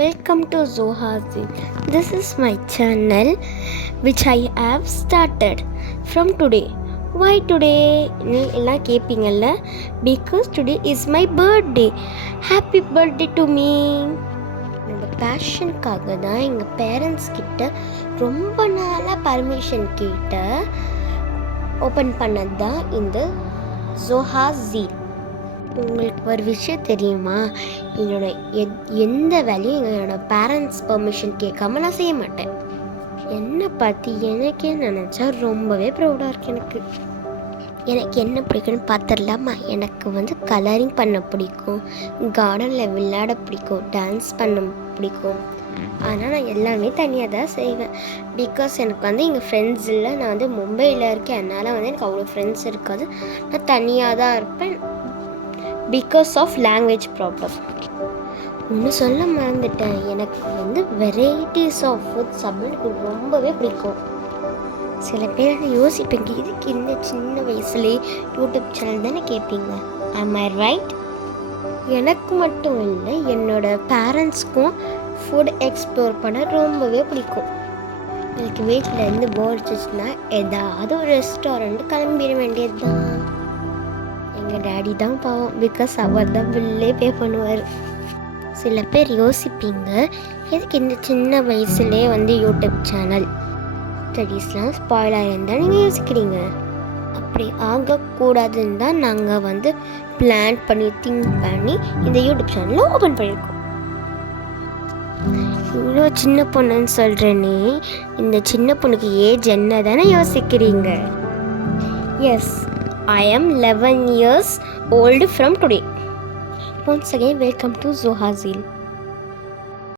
Welcome to Zohazi. This is my channel which I have started from today. Why today? எல்லாம் கேட்பீங்கல்ல, because today is my birthday. Happy birthday to me. என்னோட பேஷனுக்காக தான் எங்கள் parents கிட்ட ரொம்ப நாளாக permission கேட்ட open பண்ணது தான் இந்த ஜோஹாஸி. உங்களுக்கு ஒரு விஷயம் தெரியுமா, எந்த வேலையும் என்னோட பேரண்ட்ஸ் பெர்மிஷன் கேட்காம நான் செய்ய மாட்டேன். என்னை பற்றி எனக்கே நினச்சா ரொம்பவே ப்ரௌடாக இருக்கு. எனக்கு என்ன பிடிக்கும்னு பார்த்துடலாமா? எனக்கு கலரிங் பண்ண பிடிக்கும், கார்டனில் விளையாட பிடிக்கும், டான்ஸ் பண்ண பிடிக்கும். ஆனால் நான் எல்லாமே தனியாக தான் செய்வேன். பிகாஸ் எனக்கு எங்கள் ஃப்ரெண்ட்ஸ் இல்லை. நான் மும்பையில் இருக்கேன். அதனால் எனக்கு அவ்வளோ ஃப்ரெண்ட்ஸ் இருக்காது. நான் தனியாக தான் இருப்பேன். Because of language problem. ஒன்று சொல்ல மறந்துட்டேன், எனக்கு வெரைட்டிஸ் ஆஃப் ஃபுட்ஸ் எனக்கு ரொம்பவே பிடிக்கும். சில பேர் யோசிப்பேங்க, இதுக்கு இந்த சின்ன வயசுலேயே யூடியூப் சேனல் தானே கேட்பீங்க. am I right? எனக்கு மட்டும் இல்லை, என்னோட பேரண்ட்ஸ்க்கும் ஃபுட் எக்ஸ்ப்ளோர் பண்ண ரொம்பவே பிடிக்கும். எனக்கு வீட்டில் இருந்து போர் அடிச்சிச்சுன்னா ஏதாவது ஒரு ரெஸ்டாரண்ட் கிளம்பிட வேண்டியது தான். எங்கள் டேடி தான் பாவம், பிகாஸ் அவர் தான் பில்லே பே பண்ணுவார். சில பேர் யோசிப்பீங்க, எதுக்கு இந்த சின்ன வயசுலேயே யூடியூப் சேனல் ஸ்டடீஸ்லாம் ஸ்பாயில் ஆகிருந்தால் நீங்கள் யோசிக்கிறீங்க. அப்படி ஆகக்கூடாதுன்னு தான் நாங்கள் பிளான் பண்ணி திங்க் பண்ணி இந்த யூடியூப் சேனலை ஓப்பன் பண்ணியிருக்கோம். இவ்வளோ சின்ன பொண்ணுன்னு சொல்கிறேனே, இந்த சின்ன பொண்ணுக்கு ஏஜ் என்ன தானே யோசிக்கிறீங்க? Yes, I am 11 years old from today. Once again, welcome to Zohazi.